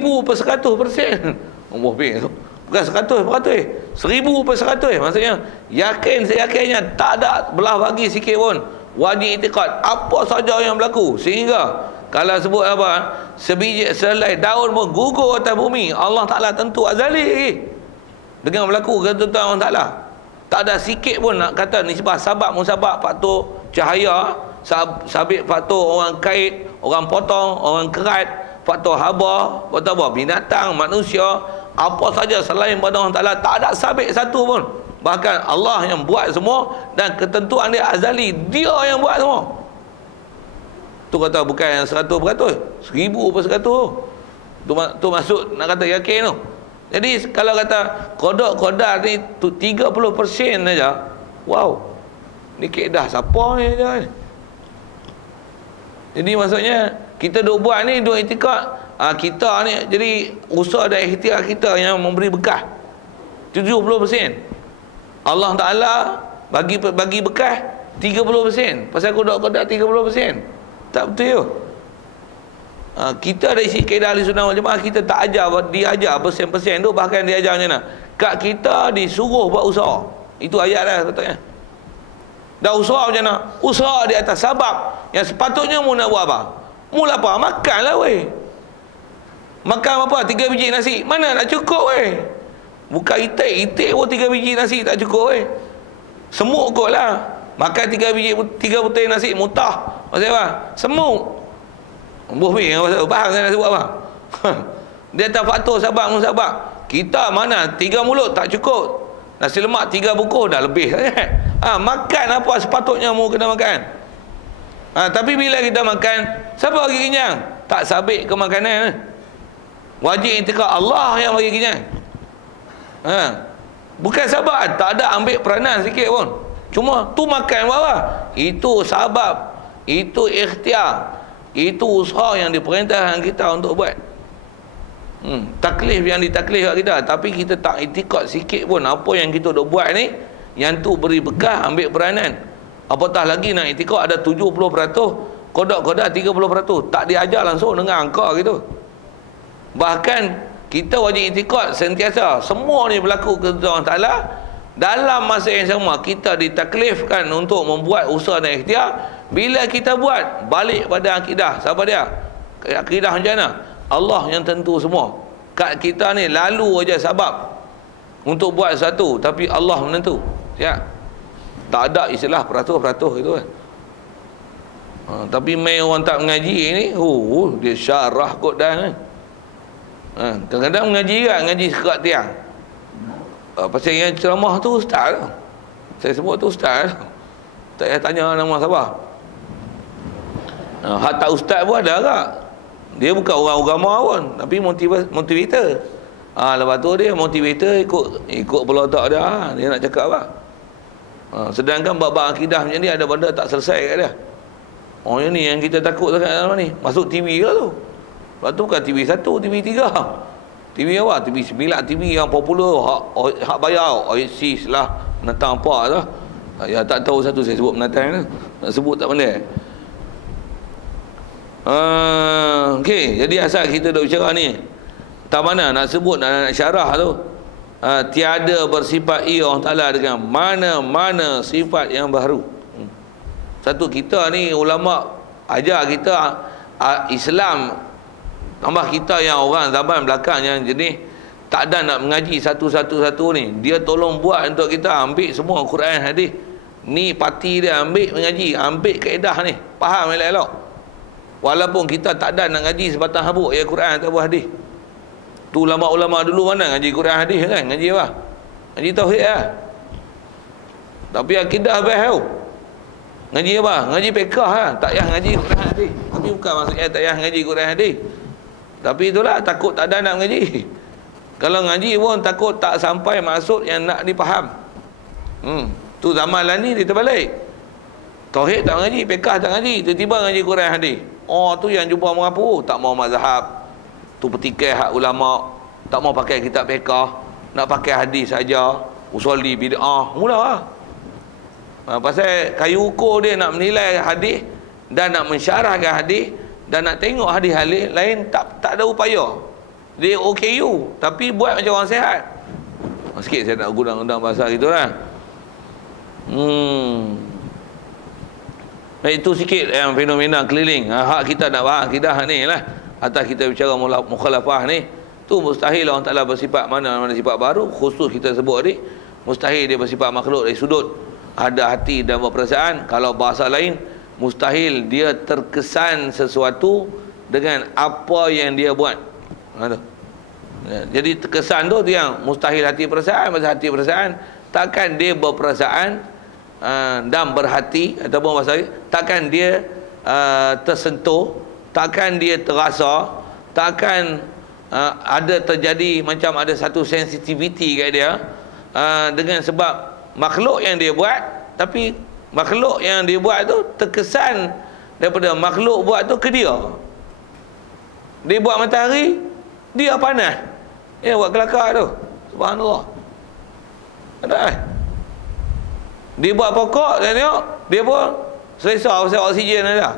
1000%. Allah bin. Bukan 100%. 1000%. Maksudnya, seyakinnya tak ada belah bagi sikit pun. Wajib i'tiqad apa saja yang berlaku. Sehingga kalau sebut apa, sebiji selai daun pun gugur atas bumi, Allah Ta'ala tentu azali dengan berlaku ketentuan Allah Ta'ala. Tak ada sikit pun nak kata nisbah sabab musabab, faktor cahaya, sabit faktor orang kait, orang potong, orang kerat, faktor haba, faktor apa, binatang, manusia, apa saja selain pada Allah Ta'ala, tak ada sabit satu pun. Bahkan Allah yang buat semua dan ketentuan dia azali, dia yang buat semua. Tu kata bukan yang 100%, 1000%. Tu maksud nak kata yakin tu. Jadi kalau kata qada ni 30% saja, wow, ni kaedah siapa ni dia? Jadi maksudnya kita duk buat ni, duk i'tikad, kita ni jadi usaha dan ikhtiar kita yang memberi bekah 70%. Allah Ta'ala bagi bekah 30%. Pasal qada 30%. Tak betul. Kita dari sisi kaedah ahli sunnah wal jamaah, kita tak diajar persen-persen tu. Bahkan diajar macam mana, kat kita disuruh buat usaha. Itu ayat dah katanya. Dah usaha macam mana? Usaha di atas sabab yang sepatutnya mu nak buat apa? Mula apa? Makanlah weh. Makan apa? 3 biji nasi. Mana nak cukup weh? Bukan itik pun 3 biji nasi tak cukup weh. Semuk kot lah. Makan 3 butir nasi mutah. Maksud apa? Semuk. Buih faham saya nak sebut apa? Dia tak faktor sabab musabab. Kita mana 3 mulut tak cukup. Nasi lemak 3 buku dah lebih. Makan apa sepatutnya mu kena makan. Tapi bila kita makan, siapa bagi kenyang? Tak sabit ke makanan. Wajib i'tikad Allah yang bagi kenyang. Bukan sabab, tak ada ambil peranan sikit pun. Cuma tu makan apa? Itu sabab, itu ikhtiar, itu usaha yang diperintahkan kita untuk buat. Taklif yang ditaklif kat kita, tapi kita tak i'tikad sikit pun apa yang kita duk buat ni, yang tu beri bekah, ambil peranan. Apatah lagi nak i'tikad ada 70%, qada 30%. Tak diajar langsung dengan angka gitu. Bahkan kita wajib i'tikad sentiasa semua ni berlaku ketentuan Allah Ta'ala. Dalam masa yang sama kita ditaklifkan untuk membuat usaha dan ikhtiar. Bila kita buat, balik pada akidah. Siapa dia? Akidah macam mana? Allah yang tentu semua. Kat kita ni lalu aja sebab untuk buat satu, tapi Allah menentu. Ya. Tak ada istilah peratus-peratus itu kan. Tapi main orang tak mengaji ni, dia syarah kot dah kan. Kadang-kadang mengaji kan, ngaji sekat tiang. Pasal yang ceramah tu ustaz lah. Saya sebut tu ustaz lah. Tak payah tanya nama siapa. Hak tak ustaz pun ada tak? Dia bukan orang agama pun, tapi motivator. Lepas tu dia motivator ikut bola otak dia. Dia nak cakap apa? Sedangkan bab-bab akidah macam ni ada benda tak selesai kat dia. Yang ni yang kita takut sangat dalam ni. Masuk TV ke tu? Lepas tu bukan TV 1, TV 3. TV apa? TV 9, TV yang popular, hak bayar, Oasis lah, penatang apa lah. Ya tak tahu satu saya sebut penatang lah. Nak sebut tak pandai. Okey, jadi asal kita duk bicara ni, tak mana nak sebut, nak syarah tu, tiada bersifat Allah Ta'ala dengan mana-mana sifat yang baru. Satu, kita ni ulama ajar kita Islam. Tambah kita yang orang zaman belakang yang jenis tak ada nak mengaji satu-satu ni. Dia tolong buat untuk kita ambil semua Quran hadis. Ni parti dia ambil mengaji, ambil kaedah ni, faham elok-elok. Walaupun kita tak ada nak ngaji sebatang habuk ya Quran atau hadis. Tu ulama-ulama dulu mana ngaji Quran hadis kan? Ngaji apa? Ngaji tauhid lah. Tapi akidah best tau. Ngaji apa? Ngaji fiqh lah. Tak payah ngaji Quran hadis. Tapi bukan maksudnya tak payah ngaji Quran hadis. Tapi itulah, takut tak ada nak ngaji. Kalau ngaji pun takut tak sampai maksud yang nak dipaham. Tu zaman lah ni dia terbalik. Tauhid tak ngaji, fiqh tak ngaji, tiba-tiba ngaji Quran hadis. Tu yang jumpa mengapu, tak mau mazhab. Tu petikai hak ulama, tak mau pakai kitab fiqh, nak pakai hadis saja, usuli bid'ah, mula. Pasal kayu ukur dia nak menilai hadis dan nak mensyarahkan hadis dan nak tengok hadis-hadis lain, tak ada upaya. Dia OKU tapi buat macam orang sihat. Sikit saya nak guna undang bahasa gitulah. Itu sikit yang fenomena keliling. Hak kita nak bahas akidah ni lah. Atas kita bicara mukhalafah ni, tu mustahil Allah Ta'ala bersifat mana sifat baru. Khusus kita sebut ni, mustahil dia bersifat makhluk dari sudut ada hati dan berperasaan. Kalau bahasa lain, mustahil dia terkesan sesuatu dengan apa yang dia buat. Jadi terkesan tu yang mustahil hati perasaan. Masa hati perasaan, takkan dia berperasaan dan berhati, ataupun bahasa takkan dia tersentuh, takkan dia terasa, takkan ada terjadi macam ada satu sensitivity kat dia dengan sebab makhluk yang dia buat. Tapi makhluk yang dia buat tu terkesan daripada makhluk buat tu ke dia. Dia buat matahari, dia panas. Buat kelakar tu. Subhanallah. Ada. Dia buat pokok, dan tengok, dia pun selesa pasal oksigen ada.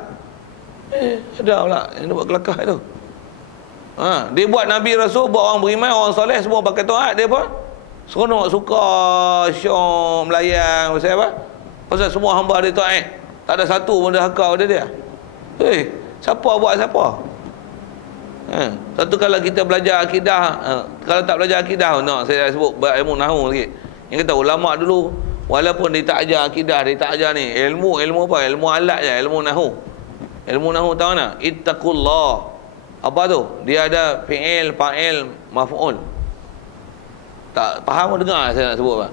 Ada pula yang dia buat kelakar tu. Dia buat Nabi Rasul, buat orang beriman, orang soleh, semua pakai taat. Dia pun seronok, suka, syok, melayang. Pasal apa? Pasal semua hamba dia taat. Tak ada satu pun dah hakau pada dia. Siapa buat siapa? Satu kalau kita belajar akidah, kalau tak belajar akidah, saya sebut ilmu nahu sikit. Yang kata ulama dulu, walaupun dia tak ajar akidah, dia tak ajar ni ilmu apa? Ilmu alat je, ilmu nahu. Ilmu nahu tahu tak? Ittaqullah. Apa tu? Dia ada fi'il, fa'il, maf'ul. Tak faham dengar saya nak sebut apa?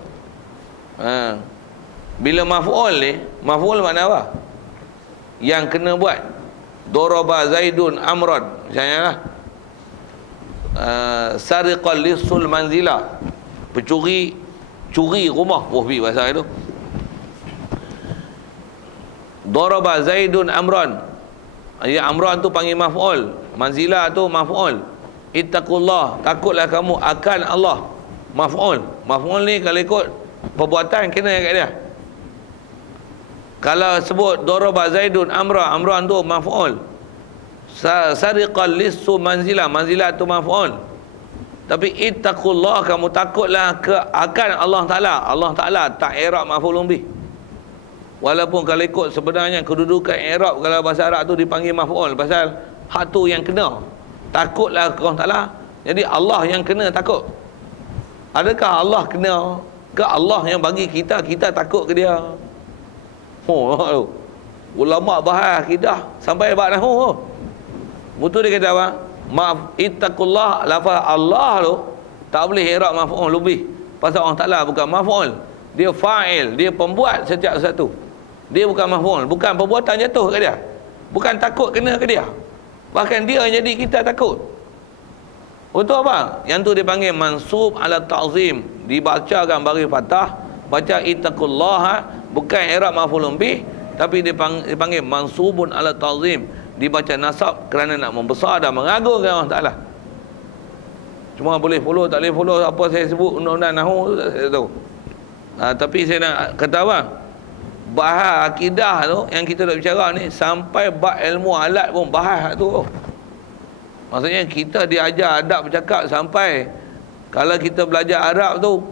Bila maf'ul ni, maf'ul makna apa? Yang kena buat. Daraba Zaidun Amran, misalnya lah. Sariqal lisul manzila, curi rumah. Bahasa itu. Daraba Zaidun Amran. Ya, Amran tu panggil maf'ul, manzila tu maf'ul. Ittaqullah, takutlah kamu akan Allah. Maf'ul. Maf'ul ni kalau ikut perbuatan kena kat dia. Kalau sebut daraba Zaidun Amran, Amran tu maf'ul. Sariqal lisu manzila, manzila tu maf'ul. Tapi ittaqullah, kamu takutlah akan Allah Ta'ala. Allah Ta'ala tak i'rab maf'ulun bih. Walaupun kalau ikut sebenarnya kedudukan i'rab kalau bahasa Arab tu dipanggil maf'ul, pasal hak tu yang kena. Takutlah ke Allah Ta'ala. Jadi Allah yang kena takut. Adakah Allah kena ke Allah yang bagi kita takut ke dia? Ulama bahas akidah sampai bab nahwu. Betul dia kata apa? Maaf, ittaqullah, lafaz Allah tu tak boleh i'rab maf'ul lebih. Pasal Allah Ta'ala bukan maf'ul. Dia fa'il, dia pembuat setiap satu. Dia bukan maf'ul, bukan perbuatan jatuh ke dia. Bukan takut kena ke dia. Bahkan dia yang jadi kita takut. Untuk apa? Yang tu dipanggil mansub ala ta'zim. Dibacakan bagi fathah, baca ittaqullah, bukan i'rab maf'ulun bih, tapi dipanggil mansubun ala ta'zim. Dibaca nasab kerana nak membesar dan mengagungkan Allah Ta'ala. Cuma boleh follow tak boleh follow apa saya sebut undang-undang nahwu tu tak saya tahu. Tapi saya nak kata apa? Bahas akidah tu yang kita nak bicara ni, sampai bab ilmu alat pun bahas tu. Maksudnya kita diajar adab bercakap sampai kalau kita belajar Arab tu,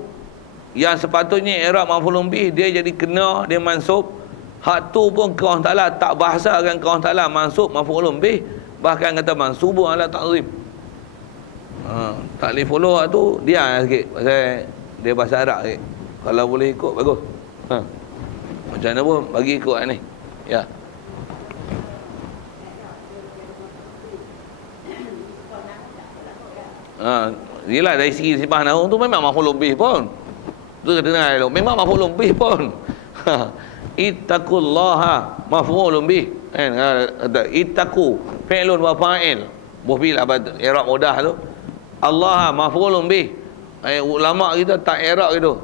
yang sepatutnya i'rab maf'ulun bih dia jadi kena, dia mansub. Hak tu pun Allah Ta'ala tak bahasakan Allah Ta'ala mansub maf'ulun bih, bahkan kata mansubun ala ta'zim. Tak boleh follow hak tu, dia sikit pasal dia bahasa Arab sikit. Kalau boleh ikut bagus. Macam mana pun bagi ikut ni. Ya. Yelah dari segi sifat nahwu tu memang maf'ulun bih pun. Tu kena elok. Memang maf'ulun bih pun. Ittaqullaha maf'ulun bih. Ittaqu fi'lun wa fa'il. Buhbil abad i'rab mudah tu. Allah maf'ulun bih. Ulama kita tak i'rab gitu.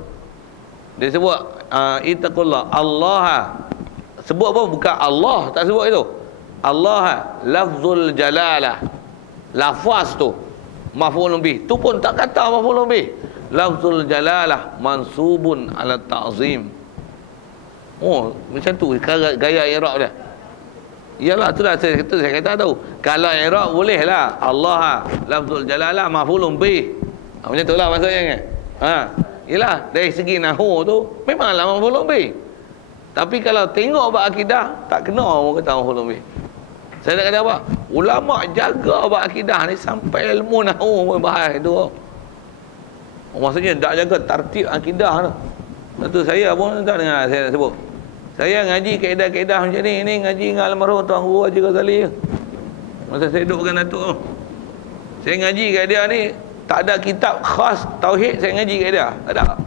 Dia sebut ittaqullah. Allah sebut apa? Bukan Allah, tak sebut itu. Allah lafzul jalalah. Lafaz tu maf'ulun bih. Tu pun tak kata maf'ulun bih. Lafzul jalalah mansubun ala ta'zim. Macam tu gaya i'rab dia. Iyalah, itulah saya kata tu. Kalau i'rab boleh lah. Allah lafzul jalalah maf'ulun bih. Macam itulah maksudnya kan. Yalah, dari segi nahwu tu memanglah maf'ulun bih. Tapi kalau tengok bab akidah, tak kena orang kata maf'ulun bih. Saya nak kata apa? Ulama jaga bab akidah ni sampai ilmu nahwu pun bahas tu. Maksudnya tak jaga tertib akidah tu. Itu saya pun tak dengar saya nak sebut. Saya ngaji kaedah-kaedah macam ni ngaji dengan almarhum Tuan Guru Haji Ghazali. Masa saya duduk dengan Datuk tu, saya ngaji kat dia ni, tak ada kitab khas tauhid saya ngaji kat dia, tak ada.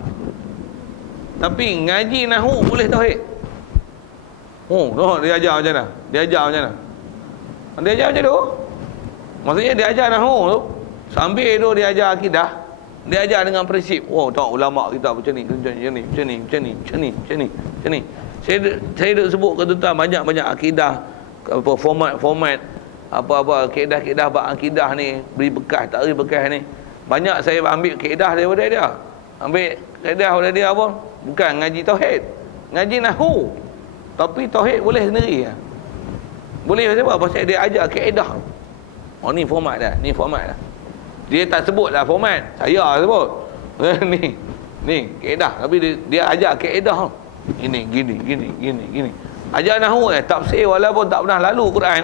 Tapi ngaji nahwu boleh tauhid. Dia ajar macam mana? Dia ajar macam tu. Maksudnya dia ajar nahwu tu, sambil tu dia ajar akidah. Dia ajar dengan prinsip. Tengok ulama kita macam ni. Saya dah sebut ke tuan banyak-banyak akidah, apa format apa kaedah-kaedah bab akidah ni, beri bekas tak beri bekas ni. Banyak saya ambil kaedah daripada dia. Ambil kaedah daripada dia apa? Bukan ngaji tauhid, ngaji nahwu. Tapi tauhid boleh sendiri. Boleh sebab apa? Pasal dia ajar kaedah. Ni format dah. Dia tak sebutlah format, saya sebut. Ni kaedah, tapi dia ajar kaedah. Ini gini. Ajar nahwu tafsir walaupun tak pernah lalu Quran,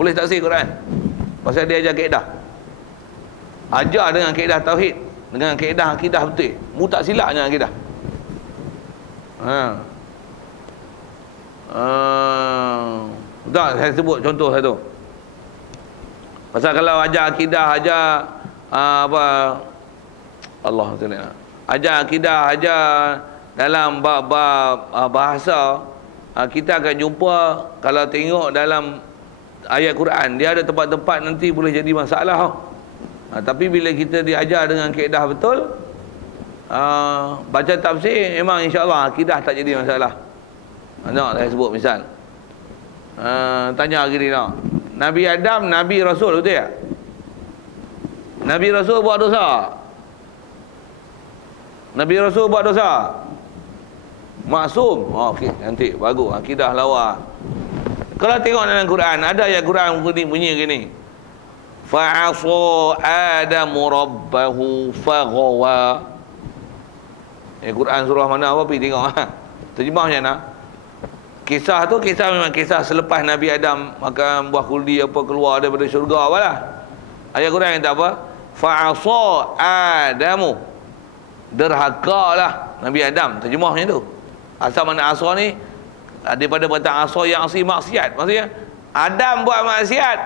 boleh tafsir Quran. Pasal dia ajar kaedah. Ajar dengan kaedah tauhid, dengan kaedah akidah betul. Mu tak silap dengan akidah. Tak, saya sebut contoh satu. Pasal kalau ajar akidah, ajar Allah Ta'ala, ajar akidah, ajar dalam bab bahasa, kita akan jumpa kalau tengok dalam ayat Quran, dia ada tempat-tempat nanti boleh jadi masalah. Tapi bila kita diajar dengan kaedah betul, baca tafsir, memang insya-Allah akidah tak jadi masalah. Saya sebut misal, tanya gini nak, Nabi Adam, Nabi Rasul, betul tak? Nabi Rasul buat dosa. Maksum. Okey, nanti bagus, akidah lawa. Kalau tengok dalam Quran, ada ayat Quran bunyi gini. Fa'asa Adamu rabbahu faghawa. Quran surah mana apa pergi tengok terjemah macam mana? Kisah tu memang kisah selepas Nabi Adam makan buah kuldi apa keluar daripada syurga apalah. Ayat Quran kata apa? Fa'asa Adamu. Derhakalah Nabi Adam, terjemahnya tu. Asal mana asa ni daripada perkataan asa yang asli maksiat. Maksudnya Adam buat maksiat,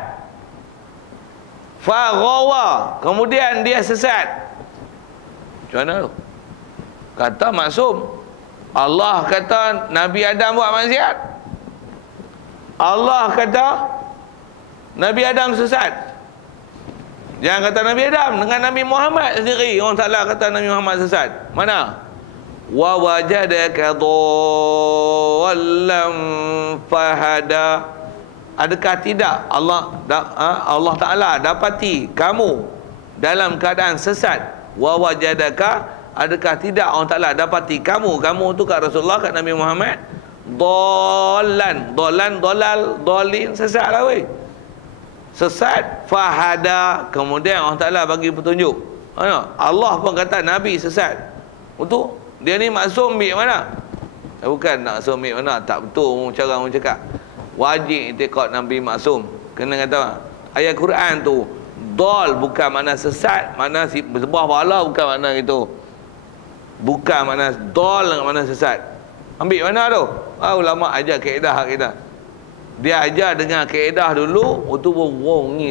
faghawa, kemudian dia sesat. Macam mana tu? Kata maksum. Allah kata Nabi Adam buat maksiat, Allah kata Nabi Adam sesat. Jangan kata Nabi Adam, dengan Nabi Muhammad sendiri orang Ta'ala kata Nabi Muhammad sesat. Mana? Wa wajadaka dhallan fahada. Adakah tidak Allah Ta'ala dapati kamu dalam keadaan sesat? Wa wajadaka, adakah tidak Allah Ta'ala dapati kamu tu kat Rasulullah, kat Nabi Muhammad, dhallan, dhalin, sesat lah weh. Sesat, fahada, kemudian Allah Ta'ala bagi petunjuk. Allah pun kata Nabi sesat. Untuk dia ni maksum ambil mana? Bukan maksum ambil mana, tak betul cara orang cakap. Wajib itikad Nabi maksum. Kena kata ayat Quran tu, dal bukan makna sesat, makna bersembah berhala bukan makna itu. Bukan makna dal dengan makna sesat. Ambil mana tu? Ulama ajar kaedah. Dia ajar dengan kaedah dulu, untuk ni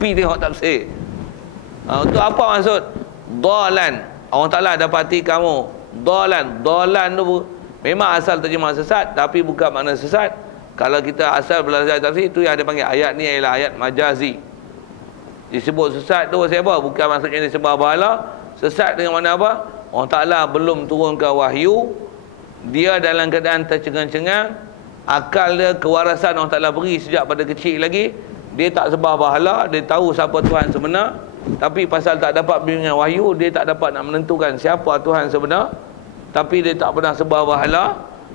pi tengok tafsir. Untuk apa maksud? Dalan. Allah Ta'ala dapati kamu. Dalan tu memang asal terjemah sesat, tapi bukan makna sesat. Kalau kita asal belajar tafsir, itu yang dia panggil ayat ni ialah ayat majazi. Disebut sesat tu siapa? Bukan maksudnya disembah berhala. Sesat dengan mana apa? Allah Ta'ala belum turunkan wahyu, dia dalam keadaan tercengang-cengang, akal dia, kewarasan Allah Ta'ala beri sejak pada kecil lagi, dia tak sembah berhala, dia tahu siapa Tuhan sebenar, tapi pasal tak dapat bimbingan wahyu, dia tak dapat nak menentukan siapa Tuhan sebenar, tapi dia tak pernah sembah berhala.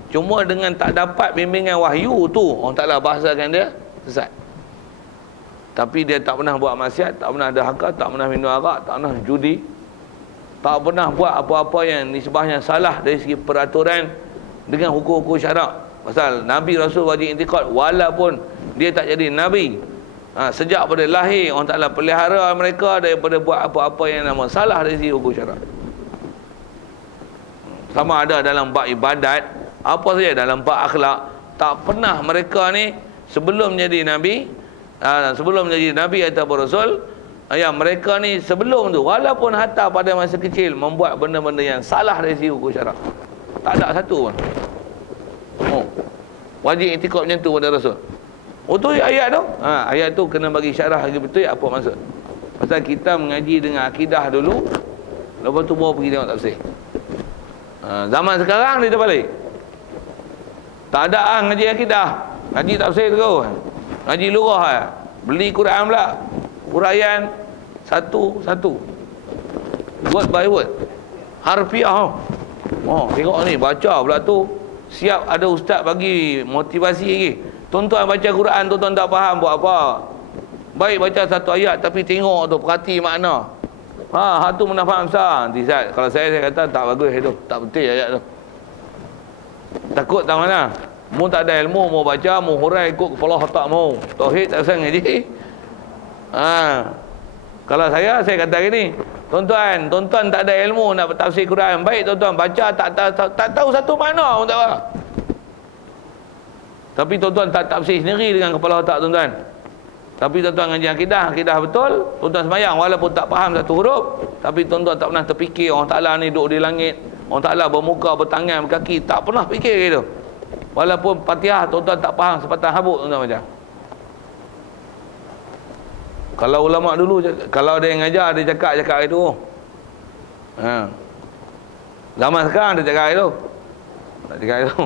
Cuma dengan tak dapat bimbingan wahyu tu, orang Ta'ala bahasakan dia sesat. Tapi dia tak pernah buat maksiat, tak pernah dahaka, tak pernah minum arak, tak pernah judi, tak pernah buat apa-apa yang nisbahnya salah dari segi peraturan dengan hukum-hukum syarak. Pasal Nabi Rasul wajib intiqad walaupun dia tak jadi Nabi. Sejak pada lahir, orang Ta'ala pelihara mereka daripada buat apa-apa yang nama salah dari segi hukum syarak. Sama ada dalam bab ibadat, apa saja dalam bab akhlak, tak pernah mereka ni sebelum jadi Nabi, sebelum jadi Nabi ataupun Rasul, mereka ni sebelum tu walaupun hatta pada masa kecil membuat benda-benda yang salah dari segi hukum syarak. Tak ada satu pun. Wajib itikad macam tu pada Rasul. Tu ayat tu. Ayat tu kena bagi syarah lagi betul apa maksud. Pasal kita mengaji dengan akidah dulu, lepas tu baru pergi tengok tafsir. Zaman sekarang dia terbalik. Tak ada ngaji akidah, ngaji tafsir terus. Ngaji lurah beli Quran pula, huraian satu-satu, word by word, harfiah. Tengok ni, baca pula tu. Siap ada ustaz bagi motivasi lagi. Tuan-tuan baca Quran, tuan-tuan tak faham buat apa? Baik baca satu ayat tapi tengok tu, perhati makna. Tu manfaat besar. Nanti kalau saya kata tak bagus itu, tak betul ayat tu. Takut tak mana? Mu tak ada ilmu, mau baca, mau hurai ikut kepala otak mau. Tauhid tak usah ngaji. Kalau saya kata gini, tuan-tuan tak ada ilmu nak bertafsir Quran. Baik tuan-tuan baca tak tahu satu makna pun tak apa. Tapi tuan-tuan tak tafsir sendiri dengan kepala otak tuan-tuan. Tapi tuan-tuan ngaji akidah betul, tuan-tuan sembahyang walaupun tak faham satu huruf, tapi tuan-tuan tak pernah terfikir orang Ta'ala ni duduk di langit, orang Ta'ala bermuka, bertangan, berkaki, tak pernah fikir gitu. Walaupun Fatihah tuan-tuan tak faham sepatah habuk tuan-tuan baca. Kalau ulama dulu, kalau dia ngajar, dia cakap itu. Zaman sekarang dia cakap itu. Tak cakap itu.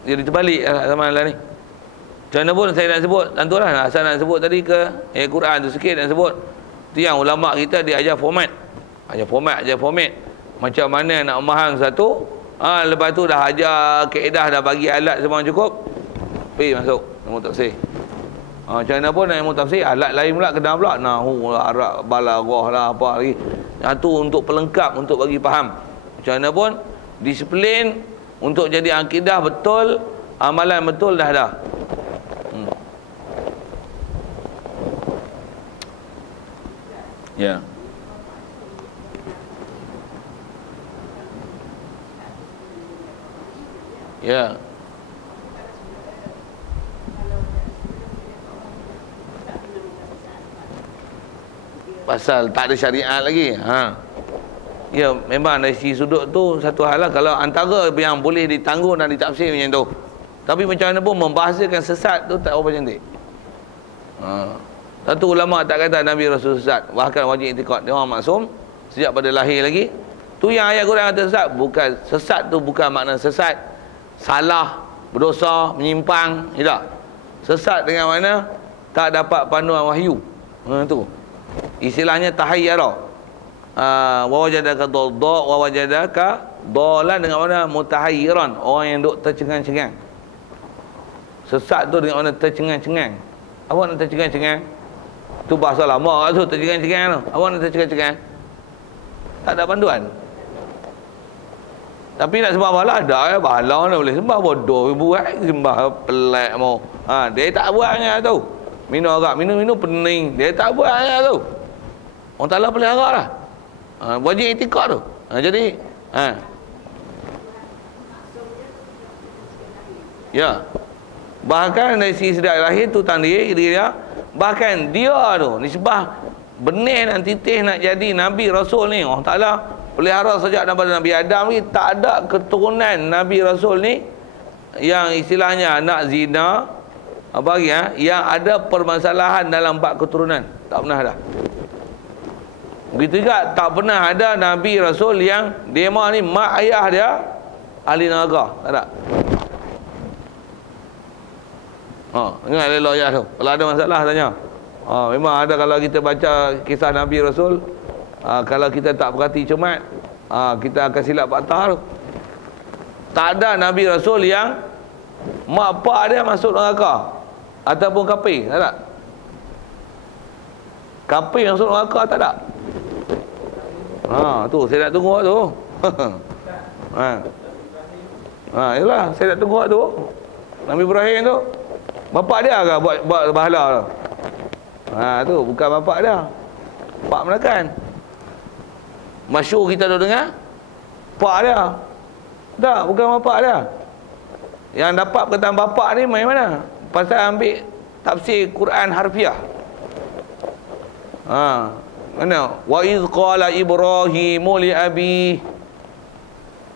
Dia terbalik zaman lah ni. Macam mana pun saya nak sebut, tentulah asal nak sebut tadi ke Quran tu sikit nak sebut. Tu yang ulama kita dia ajar format. Ajar format. Macam mana nak memaham satu. Lepas tu dah ajar kaedah, dah bagi alat semua cukup. Pergi masuk ilmu tafsir. Macam mana pun nak ilmu tafsir, alat lain pula kena pula nahu lah, arab, balaghah lah, apa lagi. Tu untuk pelengkap, untuk bagi faham. Macam mana pun disiplin untuk jadi akidah betul, amalan betul dah ada. Ya. Ya. Pasal tak ada syariat lagi. Ya, memang dari sisi sudut tu satu hal lah. Kalau antara yang boleh ditanggung dan ditafsir macam tu. Tapi macam mana pun membahasakan sesat tu tak apa cantik. Satu ulama tak kata Nabi Rasul sesat, bahkan wajib itikad dia orang maksum sejak pada lahir lagi. Tu yang ayat Quran kata sesat, bukan sesat tu bukan makna sesat salah, berdosa, menyimpang, tidak. Sesat dengan mana tak dapat panduan wahyu. Tu istilahnya tahayyara. Wa wajadaka dhalda wa wajadaka dhalan dengan mana mutahayyiran, orang yang duk tercengang-cengang. Sesat tu dengan mana tercengang-cengang. Apa nak tercengang-cengang? Tu bahasa lama tu, tercengang-cengang tu. Apa nak tercengang-cengang? Tak ada panduan. Tapi nak sembah bahala ada bahala ni boleh sembah bodoh buat sembah pelik mau. Dia tak buatnya tu. Minum arak, minum pening. Dia tak buatnya tu. Orang Ta'ala pelihara lah. Wajib itikad tu. Jadi ya. Bahkan dari sisi sejak lahir tu tandil dia, bahkan dia tu nisbah benih dan titih nak jadi Nabi Rasul ni, Allah Ta'ala pelihara sejak daripada Nabi Adam ni. Tak ada keturunan Nabi Rasul ni yang istilahnya anak zina apa lagi yang ada permasalahan dalam bab keturunan. Tak pernah ada. Begitu juga tak pernah ada Nabi Rasul yang dia ni mak ayah dia ahli neraka. Tak ada. Ingat elok ayat tu. Kalau ada masalah tanya. Memang ada kalau kita baca kisah Nabi Rasul, kalau kita tak perhati cermat, kita akan silap patah tu. Tak ada Nabi Rasul yang mak pak dia masuk neraka ataupun kafir, tak ada. Kafir yang masuk neraka tak ada. Tu saya nak tunggu tu. Yalah, saya nak tunggu tu. Nabi Ibrahim tu bapak dia ke buat bahala tu? Tu bukan bapak dia. Pak menekan. Masyhur kita dah dengar pak dia. Tak, bukan bapak dia. Yang dapat perkataan bapak ni main mana? Pasal ambil tafsir Quran harfiah. Mana? Wa iz qala Ibrahimu li abi.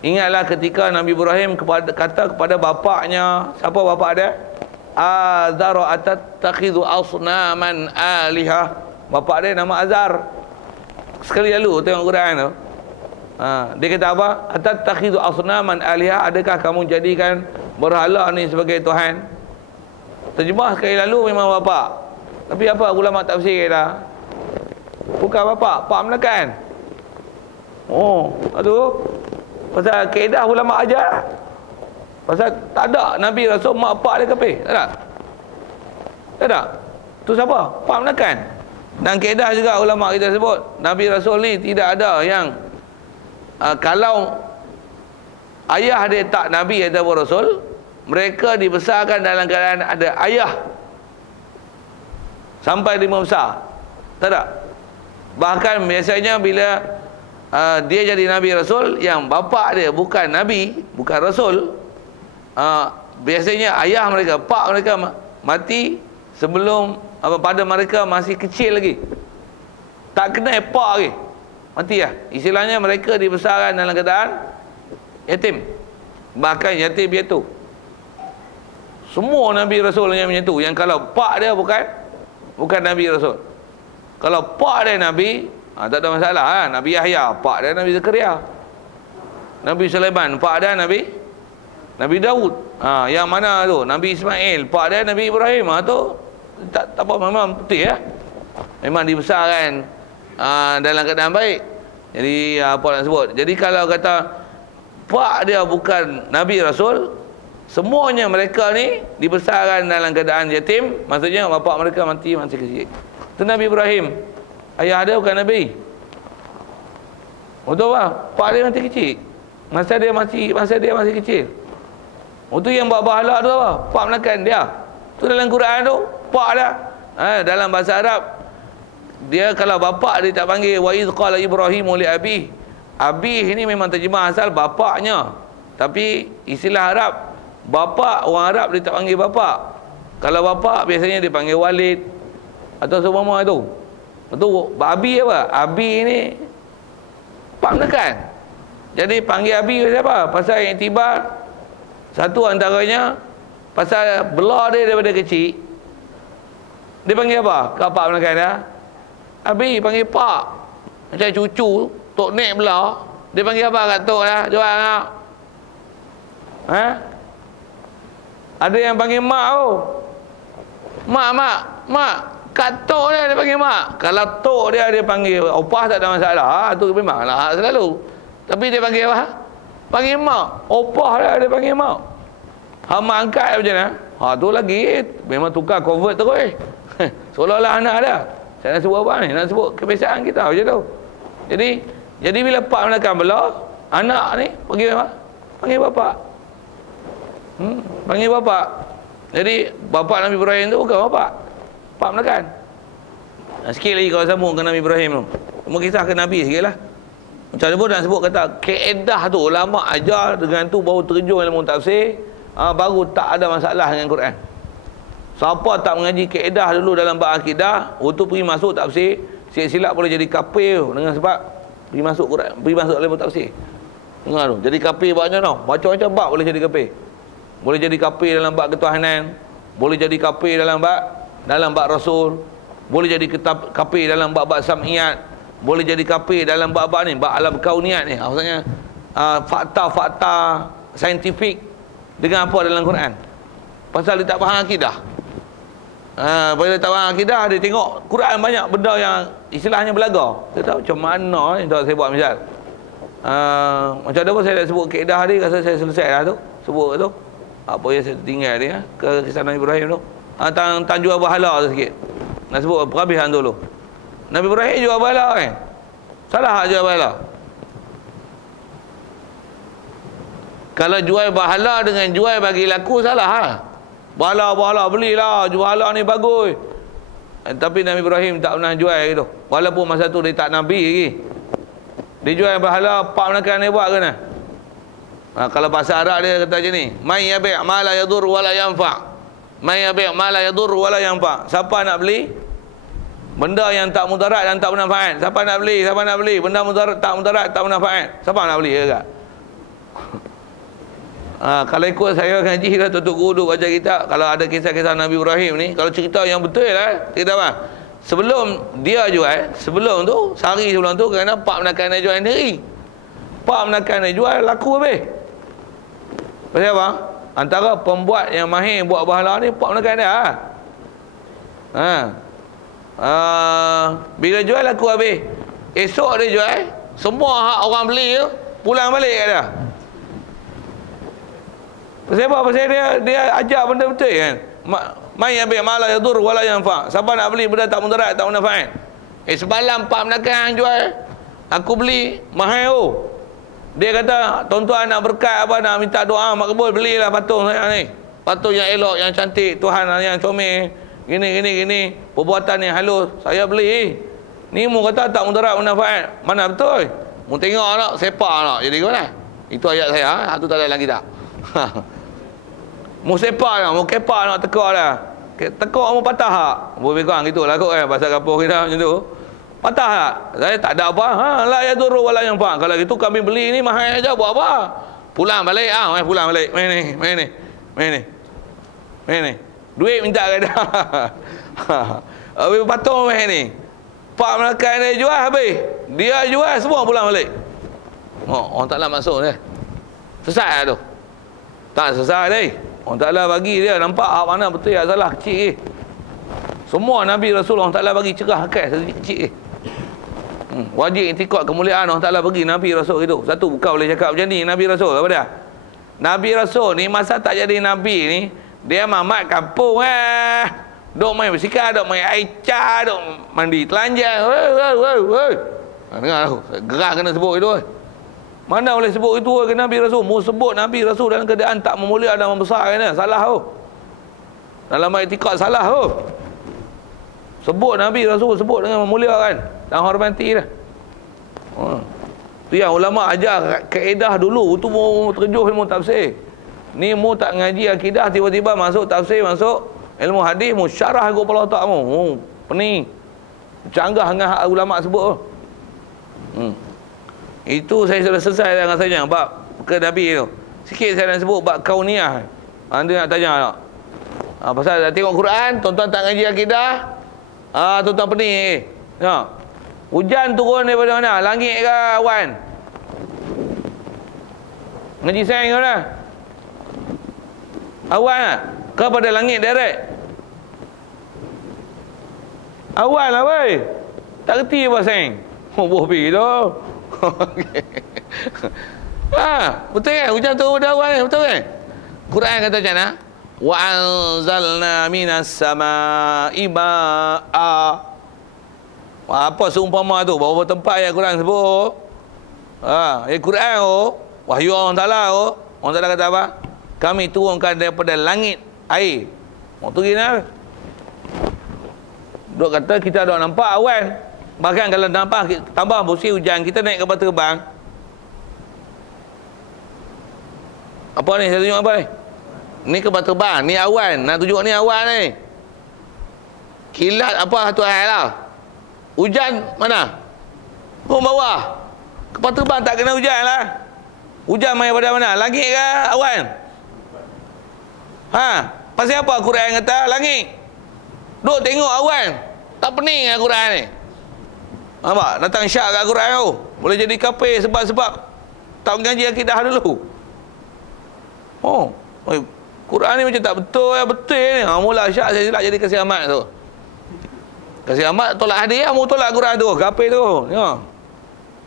Ingatlah ketika Nabi Ibrahim kata kepada bapaknya. Siapa bapak dia? Azar atattakhidhu asnaman alihah. Bapak dia nama Azar. Sekali lalu tengok Quran tu. Dia kata apa? Atattakhidhu asnaman alihah. Adakah kamu jadikan berhala ni sebagai Tuhan? Terjemah sekali lalu memang bapak. Tapi apa ulama tafsir kata? Bukan bapak, pak menekan. Aduh. Pasal kaedah ulama ajar. Pasal tak ada Nabi Rasul mak pak dia kafir. Tak ada. Tak ada. Tu siapa? Pak menekan. Dan kaedah juga ulama kita sebut, Nabi Rasul ni tidak ada yang kalau ayah dia tak Nabi ataupun Rasul, mereka dibesarkan dalam keadaan ada ayah sampai dia membesar. Tak ada. Bahkan biasanya bila dia jadi Nabi Rasul, yang bapa dia bukan Nabi, bukan Rasul, biasanya ayah mereka, pak mereka mati sebelum pada mereka masih kecil lagi. Tak kenal pak lagi, mati lah. Istilahnya mereka dibesarkan dalam keadaan yatim. Bahkan yatim piatu. Semua Nabi Rasul yang macam tu. Yang kalau pak dia bukan Nabi Rasul. Kalau pak dia Nabi, tak ada masalah. Nabi Yahya, pak dia Nabi Zakaria. Nabi Sulaiman, pak dia Nabi Daud. Yang mana tu? Nabi Ismail, pak dia Nabi Ibrahim. Tu tak apa, memang betul ya. Memang dibesarkan dalam keadaan baik. Jadi apa nak sebut? Jadi kalau kata pak dia bukan Nabi Rasul, semuanya mereka ni dibesarkan dalam keadaan yatim. Maksudnya bapa mereka mati masih kecil. Itu Nabi Ibrahim, ayah dia bukan Nabi. Betul tak? Pak dia masih kecil. Masa dia masih kecil. Itu yang buat bahala tu apa? Pak menekan dia. Tu dalam Quran tu, pak dia. Dalam bahasa Arab, dia kalau bapa dia tak panggil wa iz qala Ibrahimu li abi. Abi ini memang terjemah asal bapaknya. Tapi istilah Arab, bapa orang Arab dia tak panggil bapa. Kalau bapa biasanya dia panggil walid atau seumpama itu. Itu abi apa? Abi ni pak menekan. Jadi panggil abi siapa? Pasal yang tiba satu antaranya pasal belah dia daripada kecil. Dia panggil apa? Kau pak menekan dia. Abi panggil pak. Macam cucu tok nek belah, dia panggil apa kat tok dah? Jual tak? Ada yang panggil mak tu. Mak. Kat tok dia panggil mak. Kalau tok dia panggil opah tak ada masalah. Tu memang lah selalu. Tapi dia panggil apa? Panggil mak. Opah dia panggil mak. Mak angkat macam mana? Tu lagi memang tukar convert terus. Seolah-olah anak dia. Saya nak sebut apa ni? Nak sebut kebiasaan kita macam tu. Jadi bila pak menekan belah, anak ni panggil apa? Panggil bapak. Panggil bapak. Jadi bapak Nabi Ibrahim tu bukan bapak. Pak menekan. Sikit lagi kalau sambung ke Nabi Ibrahim tu. Cuma kisah ke Nabi sikit lah. Macam mana pun nak sebut kata kaedah tu ulama ajar, dengan tu baru terjun ilmu tafsir, baru tak ada masalah dengan Quran. Siapa tak mengaji kaedah dulu dalam bab akidah, tu pergi masuk tafsir, silap boleh jadi kafir dengan sebab pergi masuk Quran, pergi masuk ilmu tafsir. Dengar tu. Jadi kafir banyak tau. Macam-macam bab boleh jadi kafir. Boleh jadi kafir dalam bab ketuhanan, boleh jadi kafir dalam bab Rasul, boleh jadi kafir dalam bab sam'iyat, boleh jadi kafir dalam bab ni, bab alam kauniyat ni. Maksudnya fakta-fakta saintifik dengan apa dalam Quran. Pasal dia tak faham akidah. Bila dia tak faham akidah, dia tengok Quran banyak benda yang istilahnya belaga. Dia tahu macam mana ni, tak saya buat misal. Macam ada pun saya dah sebut kaedah tadi, rasa saya selesai dah tu. Sebut tu. Apa yang saya tinggal dia ke kisah Nabi Ibrahim tu. Tang jual bahala tu sikit. Nak sebut perabihan dulu. Nabi Ibrahim jual bahala kan? Salah tak jual bahala? Kalau jual bahala dengan jual bagi laku salah ha? Bahala belilah, jual bahala ni bagus. Tapi Nabi Ibrahim tak pernah jual gitu. Walaupun masa tu dia tak Nabi lagi. Dia jual bahala, pak menekan dia buat ke mana? Kalau bahasa Arab dia kata macam ni, may yabi' ma la yadur wa la yanfa'. May yabi' ma la yadur wa la yanfa'. Siapa nak beli benda yang tak mudarat dan tak bermanfaat? Siapa nak beli? Siapa nak beli? Benda mudarat, tak bermanfaat. Siapa nak beli ke? Kalau ikut saya ngaji lah, tutup guru duk baca kitab. Kalau ada kisah-kisah Nabi Ibrahim ni, kalau cerita yang betul lah, kita apa? Sebelum dia jual, sebelum tu, sehari sebelum tu, kerana pak menakan dia jual sendiri. Pak menakan dia jual, laku habis. Pasal apa? Antara pembuat yang mahir buat bahala ni, pak menakan dia. Bila jual, laku habis. Esok dia jual, semua hak orang beli tu, pulang balik kat dia. Pasal apa? Pasal dia ajar benda betul kan. Mai ambil mala yadur wala yanfa. Siapa nak beli benda tak mudarat, tak manfaat. Semalam pak menakan jual, aku beli mahal tu. Dia kata, tuan-tuan nak berkat apa, nak minta doa makbul, belilah patung saya ni. Patung yang elok, yang cantik, Tuhan yang comel, gini. Perbuatan yang halus, saya beli. Ni mu kata tak mudarat, manfaat. Mana betul? Mu tengok nak, sepak nak. Jadi ke mana? Itu ayat saya, itu tak ada lagi tak. Mu sepak lah, mu kepak nak tekak lah. Tekak mu patah tak? Mu lebih kurang gitu lah kot kan, bahasa kampung kita macam tu. Patah tak? Saya tak ada apa. La yadurru wa la yanfa'. Kalau gitu kami beli ni mahal aja, buat apa? Pulang balik pulang balik. Main ni. Duit minta kat dia. Habis patung main ni. Pak menakan dia jual habis. Dia jual semua pulang balik. Orang Ta'ala masuk dia. Sesat tu. Tak sesat dia. Orang Ta'ala bagi dia nampak hak mana betul yang salah, kecil ke. Semua Nabi Rasul Allah Ta'ala bagi cerah hakikat kecil ke. Wajib itikad kemuliaan Allah Ta'ala bagi Nabi Rasul itu. Satu, bukan boleh cakap macam ni Nabi Rasul, apa dia? Nabi Rasul ni masa tak jadi Nabi ni, dia mamat kampung duk main bersikap, duk main aica, duk mandi telanjang. Dengar tu, gerah kena sebut itu. Mana boleh sebut itu ke Nabi Rasul? Mu sebut Nabi Rasul dalam keadaan tak memulia dan membesarkan dia. Salah tu. Dalam itikad salah tu. Sebut Nabi Rasul, sebut dengan memuliakan dan hormati dia. Tu yang ulama ajar kaedah dulu. Tu mu terjuh ilmu tafsir. Ni mu tak ngaji akidah, tiba-tiba masuk tafsir, masuk ilmu hadis, mu syarah ikut kepala otak mu. Pening. Canggah dengan ulama sebut tu. Itu saya sudah selesai dengan saya bab ke Nabi tu. Sikit saya nak sebut bab kauniyah. Anda nak tanya tak? Pasal dah tengok Quran, tuan-tuan tak ngaji akidah. Tuan-tuan pening. Hujan turun daripada mana? Langit ke awan? Ngaji sains ke mana? Awan lah? Ke pada langit direct? Awan lah weh. Tak kerti apa sains? Boh pergi tu. Betul kan? Hujan turun pada awan, betul kan? Quran kata macam mana? Wa anzalna minas sama'i ma'a. Apa seumpama tu? Berapa tempat yang Quran sebut? Quran wahyu Allah Ta'ala Allah Ta'ala kata apa? Kami turunkan daripada langit air. Waktu gini duk kata kita duk nampak awan. Bahkan kalau nampak tambah musim hujan, kita naik kapal terbang. Apa ni? Saya tunjuk apa ni? Ni kapal terbang, ni awan. Nak tunjuk ni awan ni. Kilat apa satu hal lah. Hujan mana? Bawah. Kapal terbang tak kena hujan lah. Hujan main pada mana? Langit ke awan? Pasal apa Quran kata langit? Duk tengok awan. Tak pening lah Quran ni. Nampak? Datang syak kat Quran tu. Boleh jadi kafir sebab tak mengaji akidah dulu. Quran ni macam tak betul ya, betul ni. Mula syak saya silap jadi Kasih Ahmad tu. Kasih Ahmad tolak hadiah, mu tolak Quran tu, kafir tu. Tengok.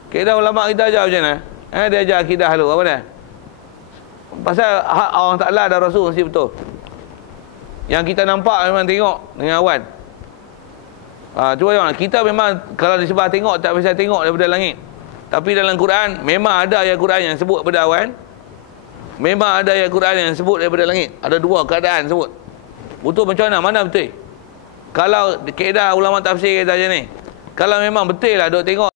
Kaedah ulama kita ajar macam mana? Dia ajar akidah dulu. Apa dia? Pasal hak Allah Ta'ala dan Rasul mesti betul. Yang kita nampak memang tengok dengan awan. Cuba tengok, kita memang kalau disebab tengok tak bisa tengok daripada langit. Tapi dalam Quran memang ada ayat Quran yang sebut daripada awan. Memang ada ayat Quran yang sebut daripada langit. Ada dua keadaan sebut. Betul macam mana? Mana betul? Kalau kaedah ulama tafsir kata macam ni. Kalau memang betul lah duk tengok